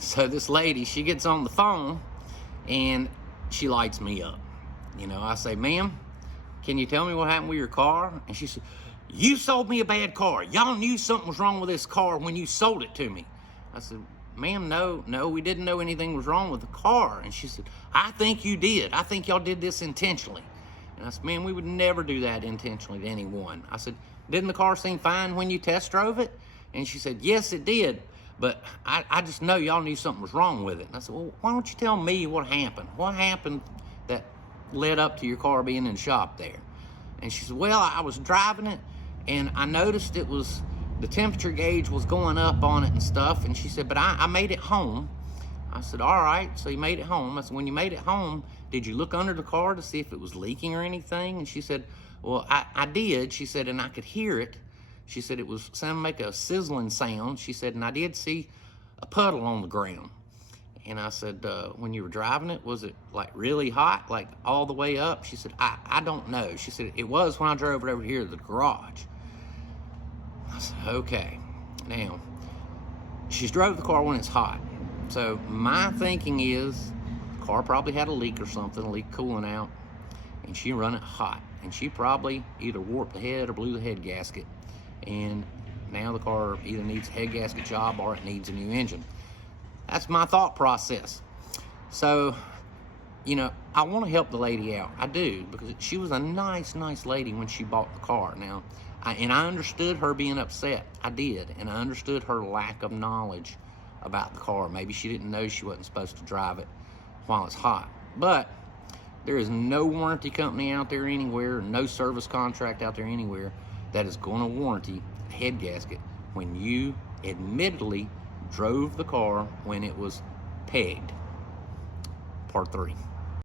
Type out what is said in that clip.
So this lady, she gets on the phone and she lights me up. You know, I say, ma'am, can you tell me what happened with your car? And she said, you sold me a bad car. Y'all knew something was wrong with this car when you sold it to me. I said, ma'am, no, we didn't know anything was wrong with the car. And she said, I think you did. I think y'all did this intentionally. And I said, man, we would never do that intentionally to anyone. I said, didn't the car seem fine when you test drove it? And she said, yes, it did. But I just know y'all knew something was wrong with it. And I said, well, why don't you tell me what happened? What happened that led up to your car being in the shop there? And she said, well, I was driving it and I noticed it was, the temperature gauge was going up on it and stuff. And she said, but I made it home. I said, all right, so you made it home. I said, when you made it home, did you look under the car to see if it was leaking or anything? And she said, well, I did. She said, and I could hear it. She said it was make a sizzling sound. She said, and I did see a puddle on the ground. And I said, when you were driving it, was it like really hot, like all the way up? She said, I don't know. She said, it was when I drove it over here to the garage. I said, okay. Now, she's drove the car when it's hot. So my thinking is the car probably had a leak or something, a leak cooling out, and she run it hot. And she probably either warped the head or blew the head gasket. And now the car either needs a head gasket job or it needs a new engine. That's my thought process. So, you know, I want to help the lady out. I do, because she was a nice lady when she bought the car. Now, I understood her being upset. I did. And I understood her lack of knowledge about the car. Maybe she didn't know she wasn't supposed to drive it while it's hot. But there is no warranty company out there anywhere, no service contract out there anywhere that is going to warranty a head gasket when you admittedly drove the car when it was pegged. Part 3.